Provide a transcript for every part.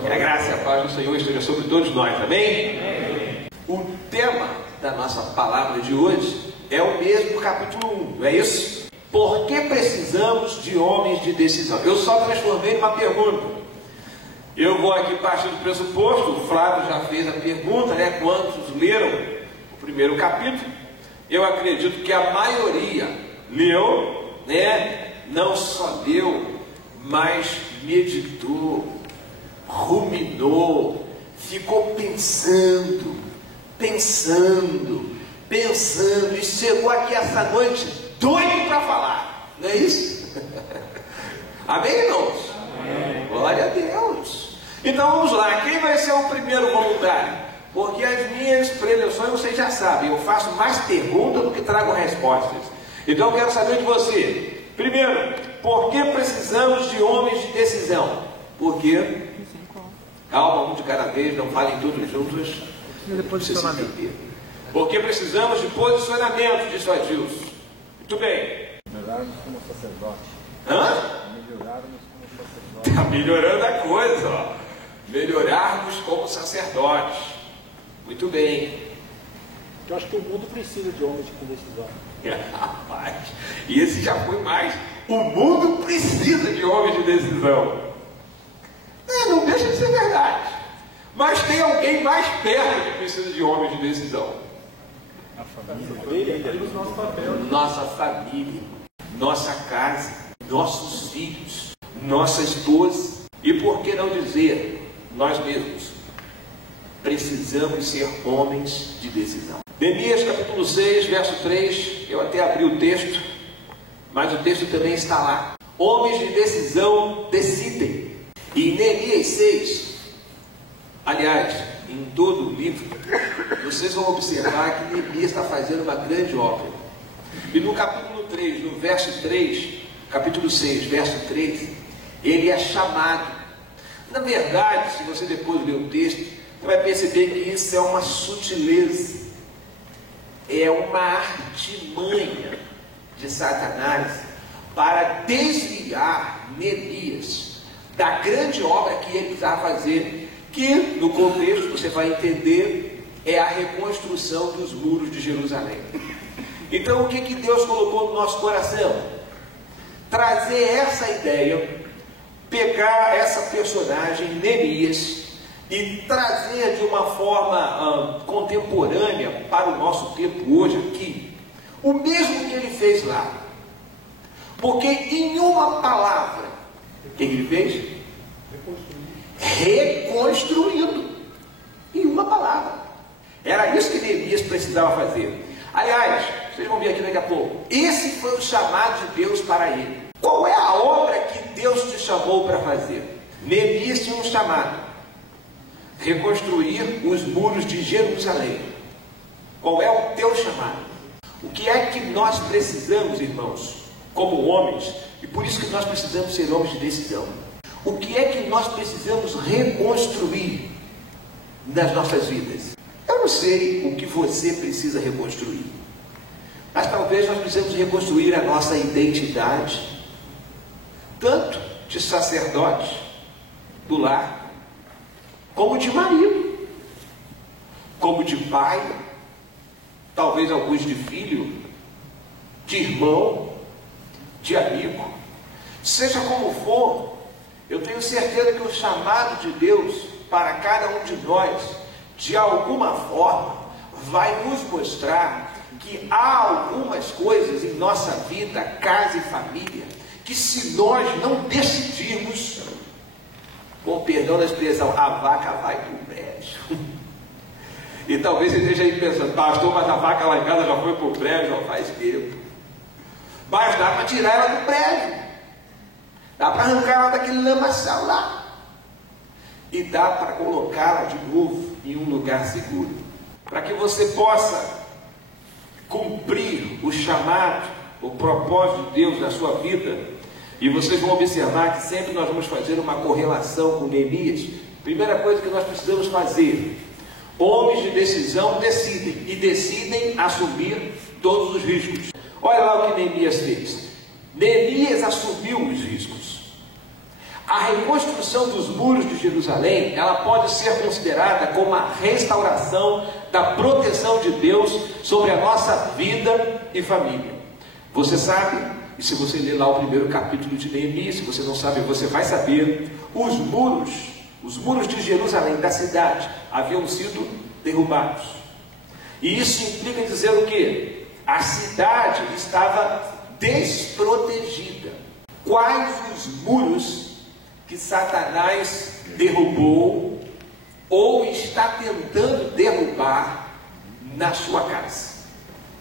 Que a graça e a paz do Senhor esteja sobre todos nós, amém? Amém. O tema da nossa palavra de hoje é o mesmo do capítulo 1, não é isso? Por que precisamos de homens de decisão? Eu só transformei numa pergunta. Eu vou aqui partir do pressuposto, o Flávio já fez a pergunta, né? Quantos leram o primeiro capítulo? Eu acredito que a maioria leu, né? Não só leu, mas meditou, ruminou, ficou pensando, e chegou aqui essa noite doido para falar, não é isso? Amém, irmãos? Amém. Glória a Deus. Então vamos lá, quem vai ser o primeiro voluntário? Porque as minhas preleções vocês já sabem, eu faço mais perguntas do que trago respostas. Então eu quero saber de você. Primeiro, por que precisamos de homens de decisão? Por quê? Calma, um de cada vez, não falem todos juntos. Porque precisamos de posicionamento, disse o Adilson. Muito bem. Melhorarmos como sacerdote. Melhorarmos como sacerdote. Está melhorando a coisa, ó. Melhorarmos como sacerdotes. Muito bem. Eu acho que o mundo precisa de homens com decisão. Rapaz, e esse já foi mais. O mundo precisa de homens de decisão. Não deixa de ser verdade. Mas tem alguém mais perto que precisa de homens de decisão. A família. Nosso papel. Nossa família, nossa casa, nossos filhos, nossa esposa. E por que não dizer, nós mesmos precisamos ser homens de decisão. Neemias capítulo 6, verso 3, eu até abri o texto, mas o texto também está lá. Homens de decisão decidem. E em Neemias 6, aliás, em todo o livro, vocês vão observar que Neemias está fazendo uma grande obra. E no capítulo 3, no verso 3, capítulo 6, verso 3, ele é chamado. Na verdade, se você depois ler o texto, você vai perceber que isso é uma sutileza, é uma artimanha de Satanás para desviar Neemias da grande obra que ele precisava fazer, que no contexto você vai entender é a reconstrução dos muros de Jerusalém. Então o que Deus colocou no nosso coração? Trazer essa ideia, pegar essa personagem Neemias e trazer de uma forma contemporânea para o nosso tempo hoje aqui, o mesmo que ele fez lá. Porque em uma palavra, o que ele fez? Reconstruindo. Em uma palavra. Era isso que Neemias precisava fazer. Aliás, vocês vão ver aqui daqui a pouco, esse foi o chamado de Deus para ele. Qual é a obra que Deus te chamou para fazer? Neemias tinha um chamado: reconstruir os muros de Jerusalém. Qual é o teu chamado? O que é que nós precisamos, irmãos, como homens, e por isso que nós precisamos ser homens de decisão? O que é que nós precisamos reconstruir nas nossas vidas? Eu não sei o que você precisa reconstruir, mas talvez nós precisamos reconstruir a nossa identidade, tanto de sacerdote do lar, como de marido, como de pai, talvez alguns de filho, de irmão, de amigo. Seja como for, eu tenho certeza que o chamado de Deus para cada um de nós, de alguma forma, vai nos mostrar que há algumas coisas em nossa vida, casa e família, que se nós não decidirmos, com perdão da expressão, a vaca vai para o brejo. E talvez você esteja aí pensando: pastor, mas a vaca lá em casa já foi para o brejo, já faz tempo. Mas dá para tirar ela do brejo, dá para arrancar ela daquele lamaçal lá, e dá para colocá-la de novo em um lugar seguro, para que você possa cumprir o chamado, o propósito de Deus na sua vida. E vocês vão observar que sempre nós vamos fazer uma correlação com Neemias. Primeira coisa que nós precisamos fazer: homens de decisão decidem, e decidem assumir todos os riscos. Olha lá o que Neemias fez. Neemias assumiu os riscos. A reconstrução dos muros de Jerusalém, ela pode ser considerada como a restauração da proteção de Deus sobre a nossa vida e família. Você sabe, e se você ler lá o primeiro capítulo de Neemias, se você não sabe, você vai saber, os muros de Jerusalém, da cidade, haviam sido derrubados. E isso implica dizer o quê? A cidade estava desprotegida. Quais os muros que Satanás derrubou ou está tentando derrubar na sua casa,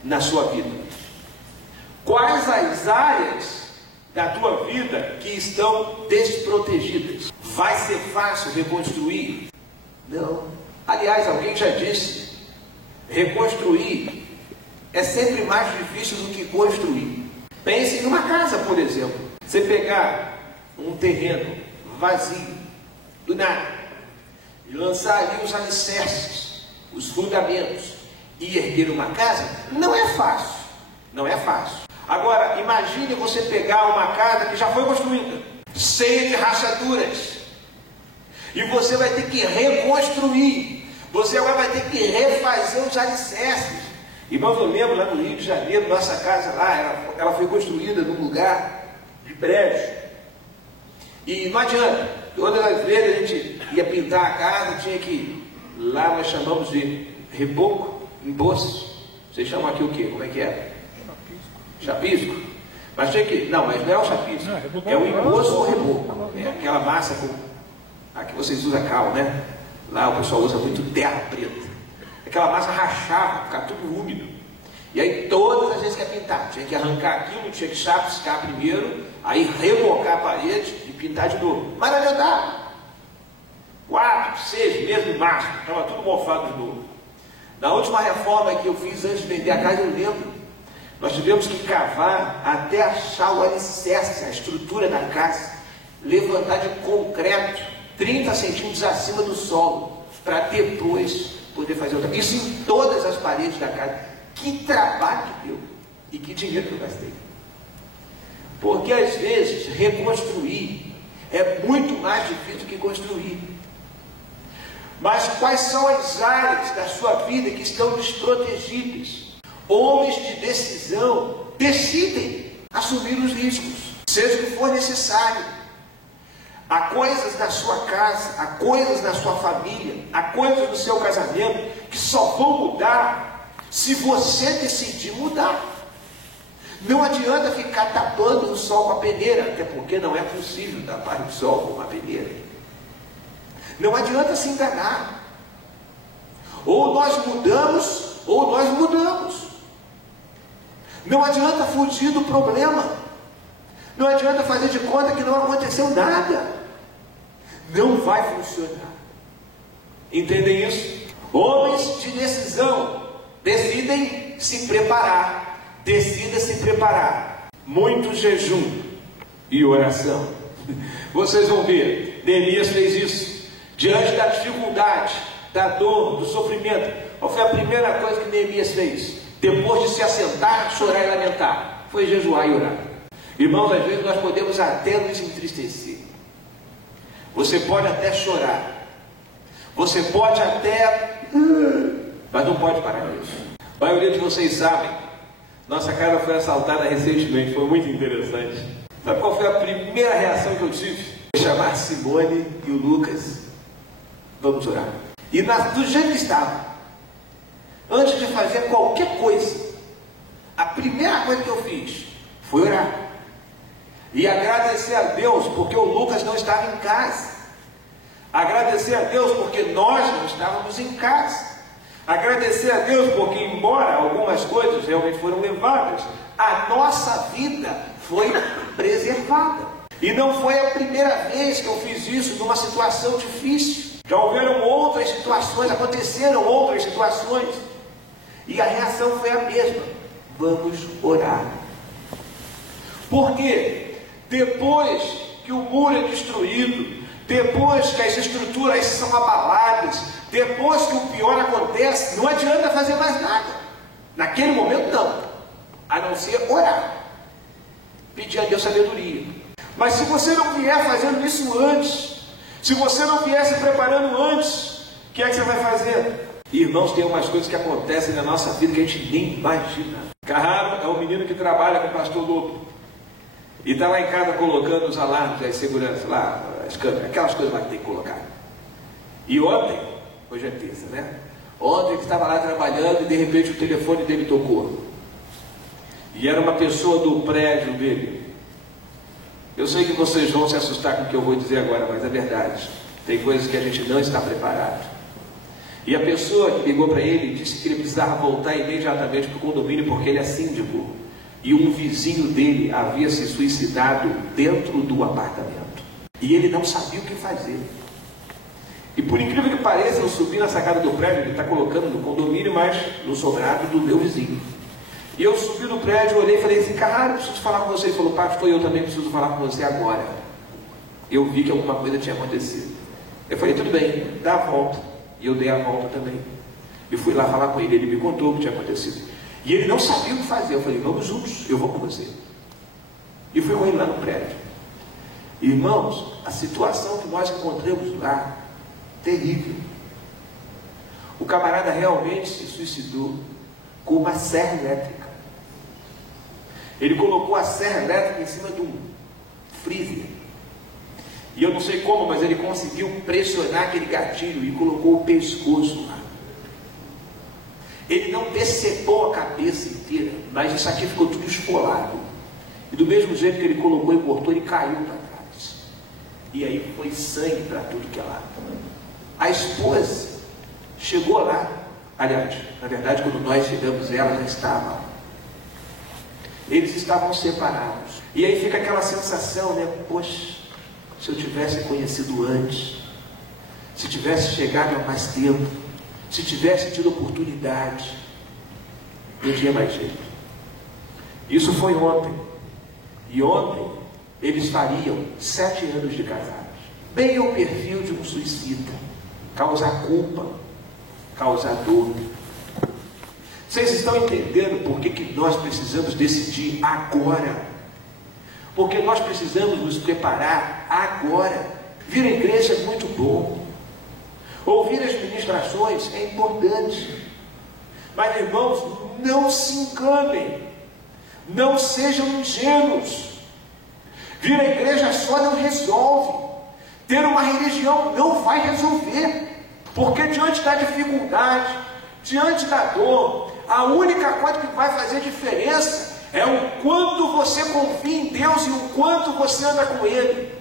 na sua vida? Quais as áreas da tua vida que estão desprotegidas? Vai ser fácil reconstruir? Não. Aliás, alguém já disse, reconstruir é sempre mais difícil do que construir. Pense em uma casa, por exemplo. Você pegar um terreno vazio, do nada, e lançar ali os alicerces, os fundamentos, e erguer uma casa, não é fácil. Não é fácil. Agora, imagine você pegar uma casa que já foi construída, cheia de rachaduras, e você vai ter que reconstruir. Você agora vai ter que refazer os alicerces. Irmãos, eu lembro lá no Rio de Janeiro, nossa casa lá, ela foi construída num lugar de prédio. E não adianta, todas as vezes a gente ia pintar a casa, tinha que, lá nós chamamos de reboco, emboço. Vocês chamam aqui o quê? Como é que é? Chapisco. Mas tinha que, não, mas não é o chapisco, é o emboço ou reboco. É aquela massa a que vocês usam cal, né? Lá o pessoal usa muito terra preta. Aquela massa rachava, ficava tudo úmido. E aí todas as vezes que ia pintar, tinha que arrancar aquilo, tinha que chapiscar primeiro, aí rebocar a parede e pintar de novo. Mas não adiantava. 4, 6 meses no máximo, estava tudo mofado de novo. Na última reforma que eu fiz antes de vender a casa, eu lembro, nós tivemos que cavar até achar o alicerce, a estrutura da casa, levantar de concreto 30 centímetros acima do solo, para depois poder fazer outra. Isso em todas as paredes da casa. Que trabalho que deu e que dinheiro que eu gastei. Porque às vezes reconstruir é muito mais difícil que construir. Mas quais são as áreas da sua vida que estão desprotegidas? Homens de decisão decidem assumir os riscos, seja o que for necessário. Há coisas na sua casa, há coisas na sua família, há coisas no seu casamento que só vão mudar se você decidir mudar. Não adianta ficar tapando o sol com a peneira, até porque não é possível tapar o sol com uma peneira. Não adianta se enganar. Ou nós mudamos, ou nós mudamos. Não adianta fugir do problema. Não adianta fazer de conta que não aconteceu nada. Não vai funcionar. Entendem isso? Homens de decisão decidem se preparar. Decida se preparar. Muito jejum e oração. Vocês vão ver, Neemias fez isso. Diante da dificuldade, da dor, do sofrimento, qual foi a primeira coisa que Neemias fez? Depois de se assentar, chorar e lamentar, foi jejuar e orar. Irmãos, às vezes nós podemos até nos entristecer. Você pode até chorar. Você pode até... mas não pode parar nisso. A maioria de vocês sabem, nossa casa foi assaltada recentemente, foi muito interessante. Sabe qual foi a primeira reação que eu tive? Vou chamar a Simone e o Lucas. Vamos orar. E do jeito que estava, antes de fazer qualquer coisa, a primeira coisa que eu fiz foi orar. E agradecer a Deus porque o Lucas não estava em casa. Agradecer a Deus porque nós não estávamos em casa. Agradecer a Deus porque, embora algumas coisas realmente foram levadas, a nossa vida foi preservada. E não foi a primeira vez que eu fiz isso numa situação difícil. Já houveram outras situações, aconteceram outras situações. E a reação foi a mesma. Vamos orar. Porque depois que o muro é destruído, depois que as estruturas são abaladas, depois que o pior acontece, não adianta fazer mais nada. Naquele momento não. A não ser orar. Pedir a Deus sabedoria. Mas se você não vier fazendo isso antes, se você não vier se preparando antes, o que é que você vai fazer? Irmãos, tem umas coisas que acontecem na nossa vida que a gente nem imagina. Carraro é um menino que trabalha com o pastor Lobo. E está lá em casa colocando os alarmes, as seguranças lá, as câmeras, aquelas coisas lá que tem que colocar. E ontem, hoje é terça, né? Ontem ele estava lá trabalhando e de repente o telefone dele tocou. E era uma pessoa do prédio dele. Eu sei que vocês vão se assustar com o que eu vou dizer agora, mas é verdade. Tem coisas que a gente não está preparado. E a pessoa que ligou para ele disse que ele precisava voltar imediatamente para o condomínio porque ele é síndico. E um vizinho dele havia se suicidado dentro do apartamento. E ele não sabia o que fazer. E por incrível que pareça, eu subi na sacada do prédio, ele está colocando no condomínio, mas no sobrado do meu vizinho. E eu subi no prédio, olhei e falei assim, Carraro, preciso falar com você. Ele falou, pastor, eu também preciso falar com você agora. Eu vi que alguma coisa tinha acontecido. Eu falei, tudo bem, dá a volta. E eu dei a volta também. E fui lá falar com ele, ele me contou o que tinha acontecido. E ele não sabia o que fazer. Eu falei, vamos juntos, eu vou com você. E fui com ele lá no prédio. Irmãos, a situação que nós encontramos lá, terrível. O camarada realmente se suicidou com uma serra elétrica. Ele colocou a serra elétrica em cima de um freezer. E eu não sei como, mas ele conseguiu pressionar aquele gatilho e colocou o pescoço lá. Ele não decepou a cabeça inteira, mas isso aqui ficou tudo esfolado. E do mesmo jeito que ele colocou e cortou, ele caiu para trás. E aí foi sangue para tudo que é lado. A esposa chegou lá. Aliás, na verdade, quando nós chegamos, ela já estava lá. Eles estavam separados. E aí fica aquela sensação, né? Poxa, se eu tivesse conhecido antes, se tivesse chegado há mais tempo, se tivesse tido oportunidade, não tinha mais jeito. Isso foi ontem. E ontem eles fariam 7 anos de casados. Bem o perfil de um suicida. Causar culpa, causar dor. Vocês estão entendendo por que nós precisamos decidir agora? Porque nós precisamos nos preparar agora. Vir à igreja é muito bom. Ouvir as ministrações é importante. Mas, irmãos, não se enganem. Não sejam ingênuos. Vir à igreja só não resolve. Ter uma religião não vai resolver. Porque diante da dificuldade, diante da dor, a única coisa que vai fazer diferença é o quanto você confia em Deus e o quanto você anda com Ele.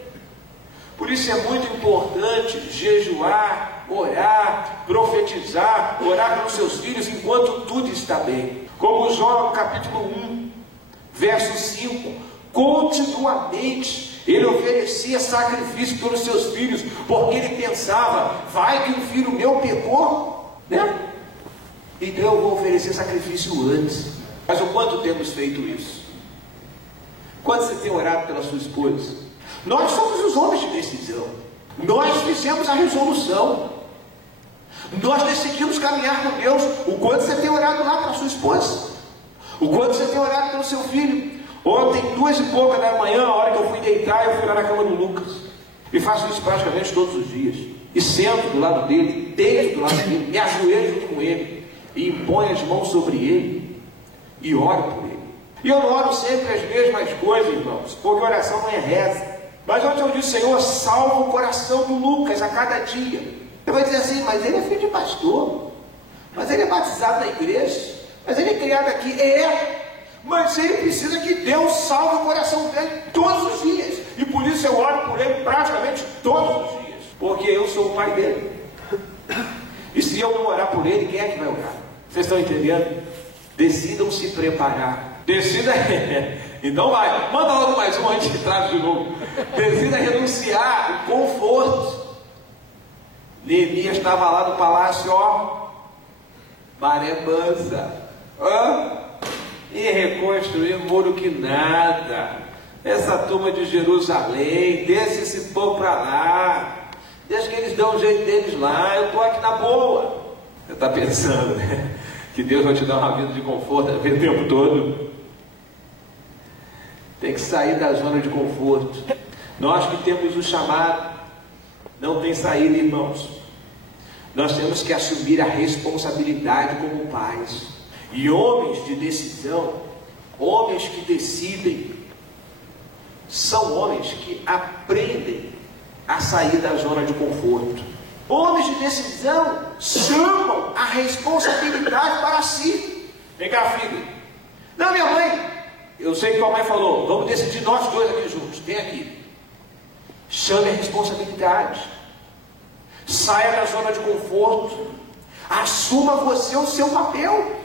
Por isso é muito importante jejuar, orar, profetizar, orar pelos seus filhos enquanto tudo está bem. Como Jó no capítulo 1, verso 5, continuamente ele oferecia sacrifício pelos seus filhos, porque ele pensava, vai que um filho meu pecou, né? Então eu vou oferecer sacrifício antes. Mas o quanto temos feito isso? Quanto você tem orado pela sua esposa? Nós somos os homens de decisão. Nós fizemos a resolução. Nós decidimos caminhar com Deus. O quanto você tem orado lá pela sua esposa? O quanto você tem orado pelo seu filho? Ontem, 2h pouca da manhã, a hora que eu fui deitar, eu fui lá na cama do Lucas. E faço isso praticamente todos os dias. E sento do lado dele, deito do lado dele, me ajoelho junto com ele. E imponho as mãos sobre ele. E oro por ele. E eu não oro sempre as mesmas coisas, irmãos, porque oração não é reza. Mas ontem eu disse, Senhor, salva o coração do Lucas a cada dia. Ele vai dizer assim, mas ele é filho de pastor. Mas ele é batizado na igreja. Mas ele é criado aqui. Mas ele precisa que Deus salve o coração dele todos os dias. E por isso eu oro por ele praticamente todos os dias. Porque eu sou o pai dele. E se eu não orar por ele, quem é que vai orar? Vocês estão entendendo? Decidam se preparar. Decida. E não vai. Manda logo mais um antes de trás de novo. Decida renunciar o conforto. Neemias estava lá no palácio, ó. Maré mansa. E reconstruir muro que nada. Essa turma de Jerusalém, deixa esse povo para lá. Deixa que eles dão um jeito deles lá. Eu estou aqui na boa. Você está pensando, né? Que Deus vai te dar uma vida de conforto o tempo todo. Tem que sair da zona de conforto. Nós que temos o chamado, não tem saída, irmãos. Nós temos que assumir a responsabilidade como pais. E homens de decisão, homens que decidem, são homens que aprendem a sair da zona de conforto. Homens de decisão chamam a responsabilidade para si. Vem cá, filho. Não, minha mãe, eu sei que a mãe falou, vamos decidir nós dois aqui juntos. Vem aqui. Chame a responsabilidade. Saia da zona de conforto. Assuma você o seu papel.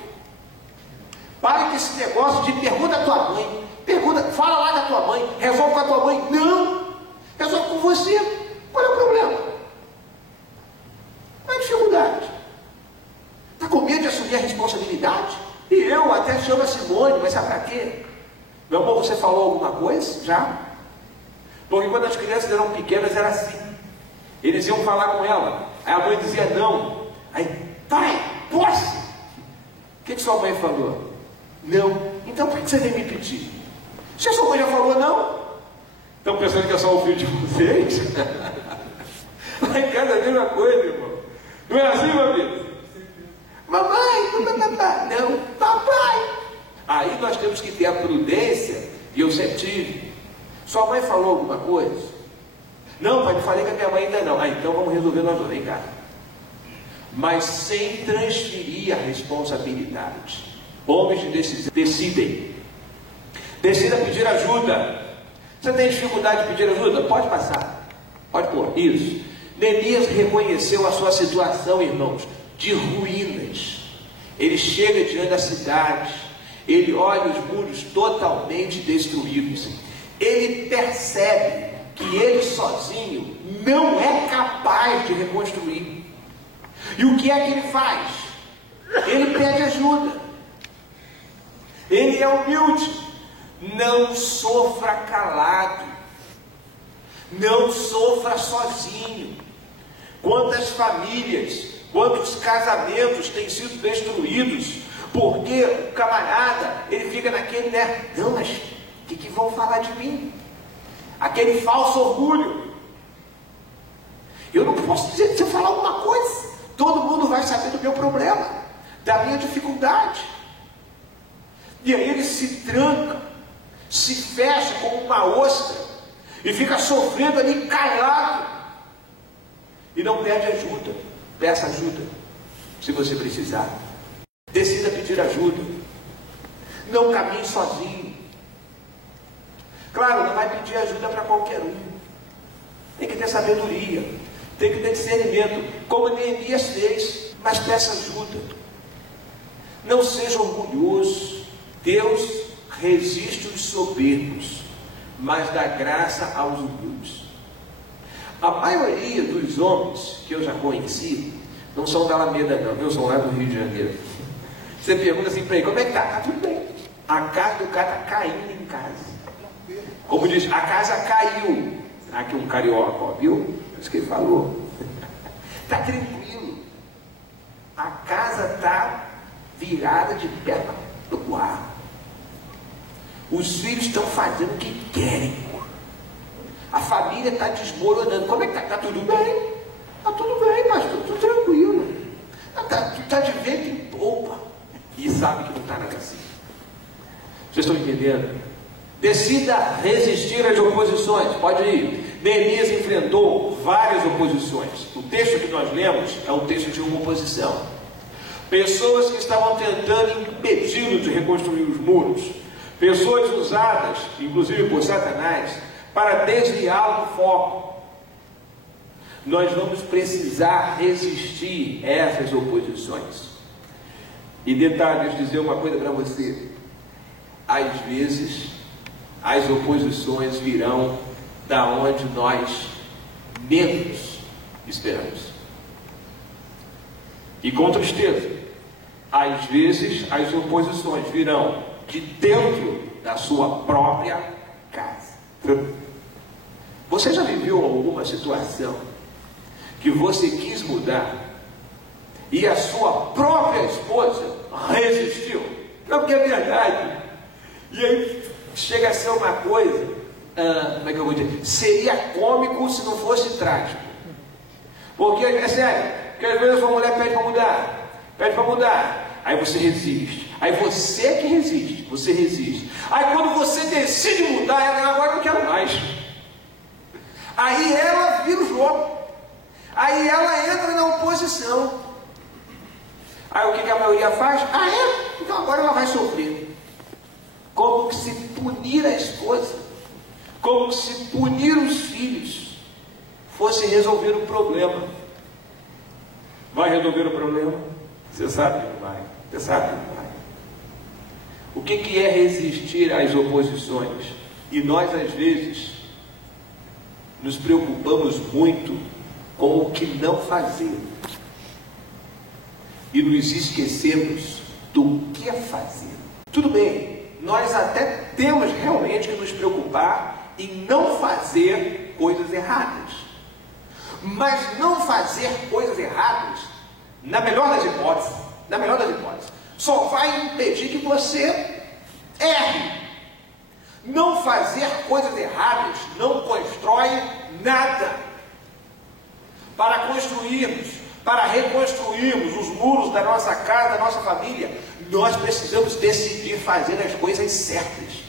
Pare com esse negócio de pergunta à tua mãe. Fala lá da tua mãe. Resolve com a tua mãe. Não. Resolve com você. Qual é o problema? Qual é a dificuldade? Está com medo de assumir a responsabilidade? E eu até chamo a Simone, mas sabe para quê? Meu amor, você falou alguma coisa? Já? Porque quando as crianças eram pequenas era assim. Eles iam falar com ela. Aí a mãe dizia não. Aí, pai, posso? O que sua mãe falou? Não. Então por que você nem me pedir? Se a sua mãe já falou não? Estão pensando que eu sou o filho de vocês? Lá em casa é a mesma coisa, irmão. Não é assim, meu filho? Mamãe, não, papai. Aí nós temos que ter a prudência, e eu sempre tive. Sua mãe falou alguma coisa? Não, pai, não falei com a minha mãe ainda não. Ah, então vamos resolver nós dois, vem cá. Mas sem transferir a responsabilidade. Homens de decisão decidem. Decida pedir ajuda. Você tem dificuldade de pedir ajuda? Pode passar. Pode pôr. Isso. Neemias reconheceu a sua situação, irmãos, de ruínas. Ele chega diante da cidade. Ele olha os muros totalmente destruídos. Ele percebe que ele sozinho não é capaz de reconstruir. E o que é que ele faz? Ele pede ajuda. Ele é humilde. Não sofra calado. Não sofra sozinho. Quantas famílias, quantos casamentos têm sido destruídos porque o camarada, ele fica naquele, né? Não, mas o que vão falar de mim? Aquele falso orgulho. Eu não posso dizer, se eu falar alguma coisa, todo mundo vai saber do meu problema, da minha dificuldade. E aí ele se tranca, se fecha como uma ostra e fica sofrendo ali calado e não pede ajuda. Peça ajuda se você precisar. Decida pedir ajuda. Não caminhe sozinho. Claro, não vai pedir ajuda para qualquer um. Tem que ter sabedoria, tem que ter discernimento, como Neemias fez, mas peça ajuda. Não seja orgulhoso. Deus resiste os soberbos, mas dá graça aos humildes. A maioria dos homens que eu já conheci não são da Alameda não, eu sou lá do Rio de Janeiro. Você pergunta assim para ele, como é que tá? Tá tudo bem. A casa do cara está caindo em casa. Como diz, a casa caiu. Aqui um carioca, ó, viu? Isso que ele falou. Está tranquilo. A casa está virada de perna do ar. Os filhos estão fazendo o que querem. A família está desmoronando. Como é que está? Está tudo bem? Está tudo bem, mas tudo tranquilo. Está de vento em polpa. E sabe que não está nada assim. Vocês estão entendendo? Decida resistir às oposições. Pode ir. Neemias enfrentou várias oposições. O texto que nós lemos é um texto de uma oposição. Pessoas que estavam tentando impedi-lo de reconstruir os muros. Pessoas usadas, inclusive por Satanás, para desviá-lo do foco. Nós vamos precisar resistir a essas oposições. E detalhe, deixa eu dizer uma coisa para você. Às vezes, as oposições virão da onde nós menos esperamos. E com tristeza, às vezes as oposições virão de dentro da sua própria casa. Você já viveu alguma situação que você quis mudar e a sua própria esposa resistiu? Não, porque é verdade. E aí chega a ser uma coisa como é que eu vou dizer? Seria cômico se não fosse trágico. Porque, é sério, porque às vezes uma mulher pede para mudar, aí você resiste. Aí você que resiste, você resiste. Aí quando você decide mudar, ela agora não quero mais. Aí ela vira o jogo. Aí ela entra na oposição. Aí o que a maioria faz? Ah, é? Então agora ela vai sofrer. Como que se punir a esposa, como que se punir os filhos, fosse resolver o problema. Vai resolver o problema? Você sabe que não vai. Você sabe que não vai. O que é resistir às oposições? E nós, às vezes, nos preocupamos muito com o que não fazer. E nos esquecemos do que fazer. Tudo bem, nós até temos realmente que nos preocupar em não fazer coisas erradas. Mas não fazer coisas erradas, na melhor das hipóteses, só vai impedir que você erre. Não fazer coisas erradas não constrói nada. Para construirmos, para reconstruirmos os muros da nossa casa, da nossa família, nós precisamos decidir fazer as coisas certas.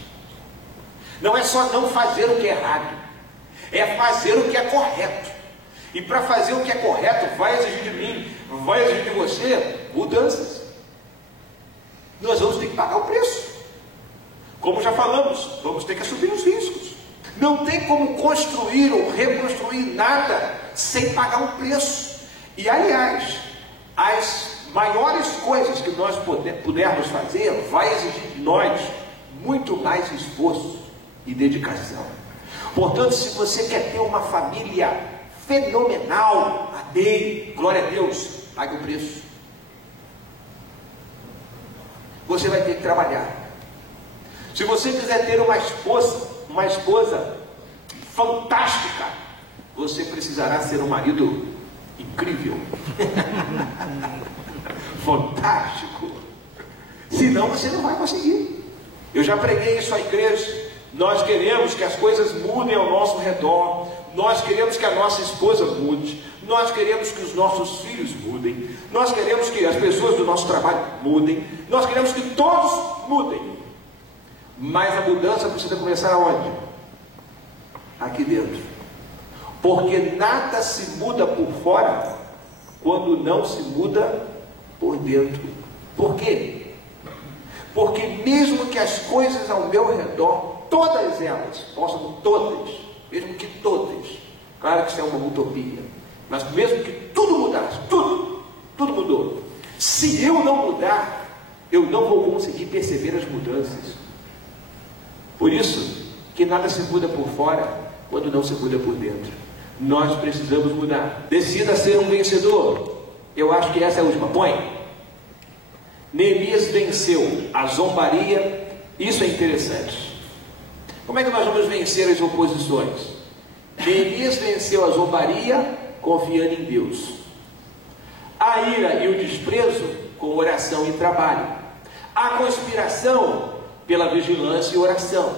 Não é só não fazer o que é errado, é fazer o que é correto. E para fazer o que é correto, vai exigir de mim, vai exigir de você mudanças. Nós vamos ter que pagar o preço. Como já falamos, vamos ter que assumir os riscos. Não tem como construir ou reconstruir nada sem pagar um preço. E aliás, as maiores coisas que nós pudermos fazer, vai exigir de nós muito mais esforço e dedicação. Portanto, se você quer ter uma família fenomenal, amém, glória a Deus, pague o preço. Você vai ter que trabalhar. Se você quiser ter uma esposa fantástica, você precisará ser um marido incrível. Fantástico. Senão você não vai conseguir. Eu já preguei isso à igreja. Nós queremos que as coisas mudem ao nosso redor. Nós queremos que a nossa esposa mude. Nós queremos que os nossos filhos mudem. Nós queremos que as pessoas do nosso trabalho mudem. Nós queremos que todos mudem. Mas a mudança precisa começar aonde? Aqui dentro. Porque nada se muda por fora quando não se muda por dentro. Por quê? Porque mesmo que as coisas ao meu redor, todas elas, mesmo que todas, claro que isso é uma utopia, mas mesmo que tudo mudasse, tudo mudou. Se eu não mudar, eu não vou conseguir perceber as mudanças. Por isso que nada se muda por fora quando não se muda por dentro. Nós precisamos mudar. Decida ser um vencedor. Eu acho que essa é a última. Põe. Neemias venceu a zombaria. Isso é interessante. Como é que nós vamos vencer as oposições? Neemias venceu a zombaria confiando em Deus. A ira e o desprezo com oração e trabalho. A conspiração pela vigilância e oração.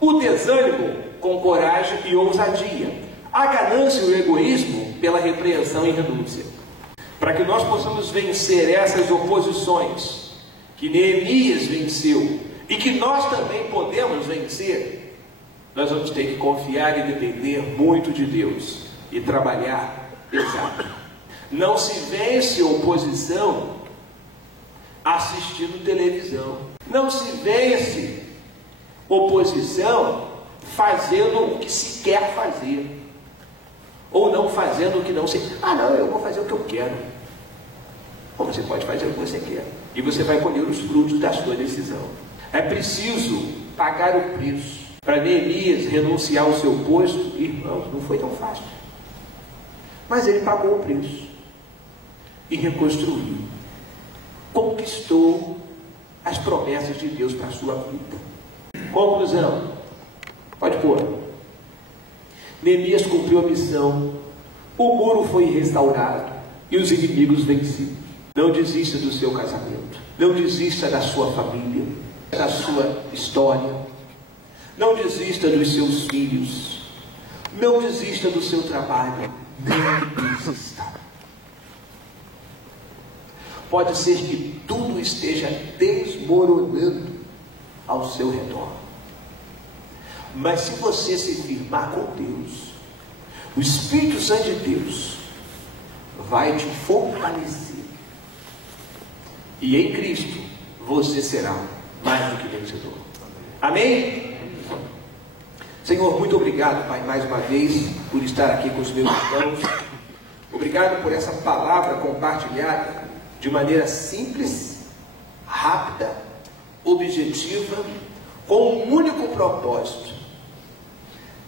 O desânimo com coragem e ousadia. A ganância e o egoísmo pela repreensão e renúncia. Para que nós possamos vencer essas oposições que Neemias venceu e que nós também podemos vencer, nós vamos ter que confiar e depender muito de Deus e trabalhar pesado. Não se vence oposição assistindo televisão. Não se vence oposição fazendo o que se quer fazer. Ou não fazendo o que não se... não, eu vou fazer o que eu quero. Ou você pode fazer o que você quer. E você vai colher os frutos da sua decisão. É preciso pagar o preço. Para Neemias renunciar ao seu posto, irmãos, não foi tão fácil. Mas ele pagou o preço. E reconstruiu. Conquistou as promessas de Deus para a sua vida. Conclusão. Pode pôr. Neemias cumpriu a missão, o muro foi restaurado e os inimigos vencidos. Não desista do seu casamento, não desista da sua família, da sua história, Não desista dos seus filhos. Não desista do seu trabalho. Não desista. Pode ser que tudo esteja desmoronando ao seu redor. Mas se você se firmar com Deus, o Espírito Santo de Deus vai te fortalecer. E em Cristo você será mais do que vencedor. Amém? Senhor, muito obrigado, Pai, mais uma vez, por estar aqui com os meus irmãos. Obrigado por essa palavra compartilhada de maneira simples, rápida, objetiva, com um único propósito: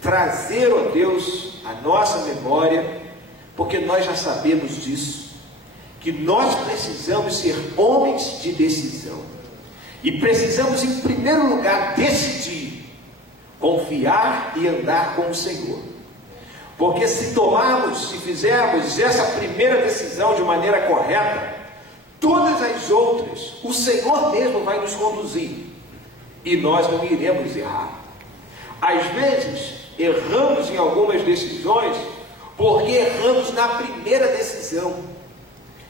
trazer, ó Deus, a nossa memória, porque nós já sabemos disso, que nós precisamos ser homens de decisão, e precisamos, em primeiro lugar, decidir, confiar e andar com o Senhor. Porque se tomarmos, se fizermos essa primeira decisão de maneira correta, todas as outras, o Senhor mesmo vai nos conduzir, e nós não iremos errar. Às vezes, erramos em algumas decisões, porque erramos na primeira decisão,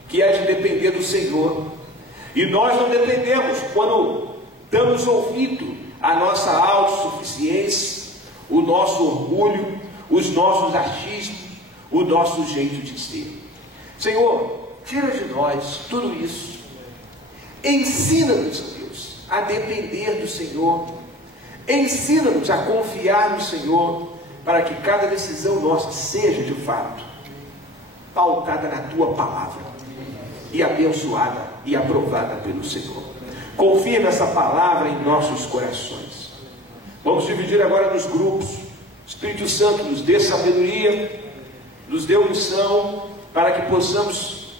que é de depender do Senhor. E nós não dependemos quando damos ouvido à nossa autossuficiência, o nosso orgulho, os nossos achismos, o nosso jeito de ser. Senhor, tira de nós tudo isso. Ensina-nos, ó Deus, a depender do Senhor. Ensina-nos a confiar no Senhor, para que cada decisão nossa seja, de fato, pautada na Tua palavra, e abençoada e aprovada pelo Senhor. Confirma essa palavra em nossos corações. Vamos dividir agora nos grupos. O Espírito Santo nos dê sabedoria, nos dê unção, para que possamos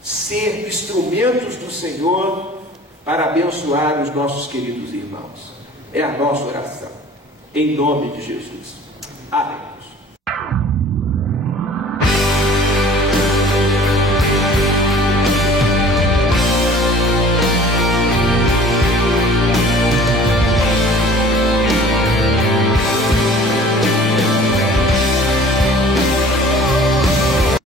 ser instrumentos do Senhor para abençoar os nossos queridos irmãos. É a nossa oração, em nome de Jesus. Amém.